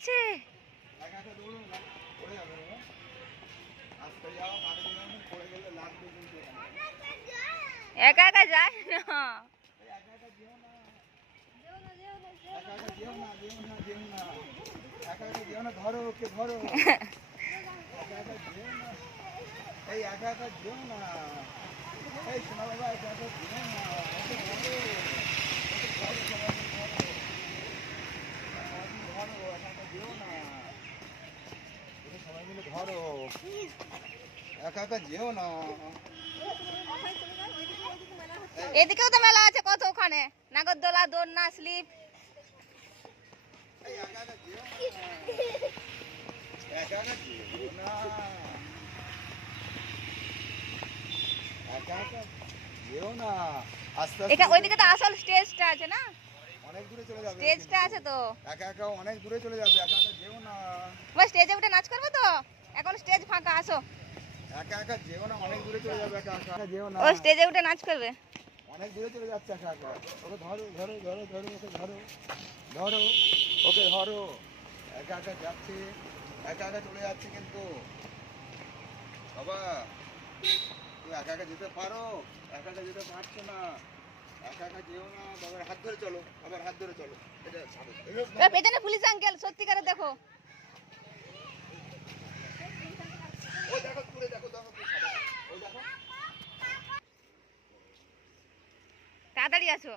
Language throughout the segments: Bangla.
যাচ্ছে। একা একা যায় না। ধরো ওকে ধরো, এই একা একা যেও না, এই শোনা বাবা একা একা যেও না, ওকে ধরো, ধরো একা একা যেও না, সবাই মিলে ধরো, একা একা যেও না। এদিকেও তো মেলা আছে কত, ওখানে নাগরদোলা, দোলনা, স্লিপ। একা একা যেও না, একা একা যেও না, একা একা যেও না। আস্তে আস্তে ওইদিকে তো আসল স্টেজটা আছে না, অনেক দূরে চলে যাবে, স্টেজটা আছে তো। একা একা অনেক দূরে চলে যাবে, একা একা যেও না। ওই স্টেজে উঠে নাচ করবো তো, এখন স্টেজ ফাঁকা, আসো। একা একা যেও না, অনেক দূরে চলে যাবে, একা একা যেও না। ও স্টেজে উঠে নাচ করবে, অনেক দূরে চলে যাচ্ছে একা একা। ওকে ধরো ধরো ধরো ধরো, ওকে ধরো ধরো, ওকে ধরো, একা একা যাচ্ছে, একা একা চলে যাচ্ছে কিন্তু। বাবা তুমি একা একা যেতে পারো, একা একা যেতে পারছো না, একা একা যেও না। বাবার হাত ধরে চলো, বাবার হাত ধরে চলো। এটা পেছনে পুলিশ আঙ্কেল, সত্যিকারে দেখো। ওই দেখো দূরে, দেখো দেখো ওই দেখো। তাড়াতাড়ি আসো,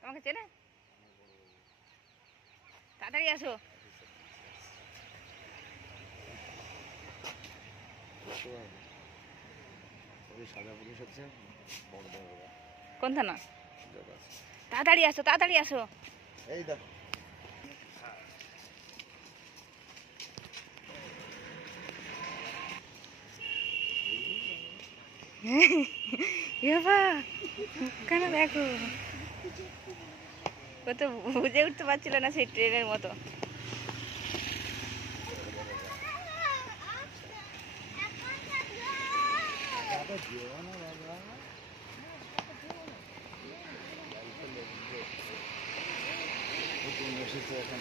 তোমাকে চেনে, তাড়াতাড়ি আসো। কোন থানা? তাড়াতাড়ি আসো, তাড়াতাড়ি আসো। এই দেখো কেন দেখো, ও তো বুঝে উঠতে পারছিল না সেই ট্রেনের মতো। যেও না বাবা, এসেছে এখন।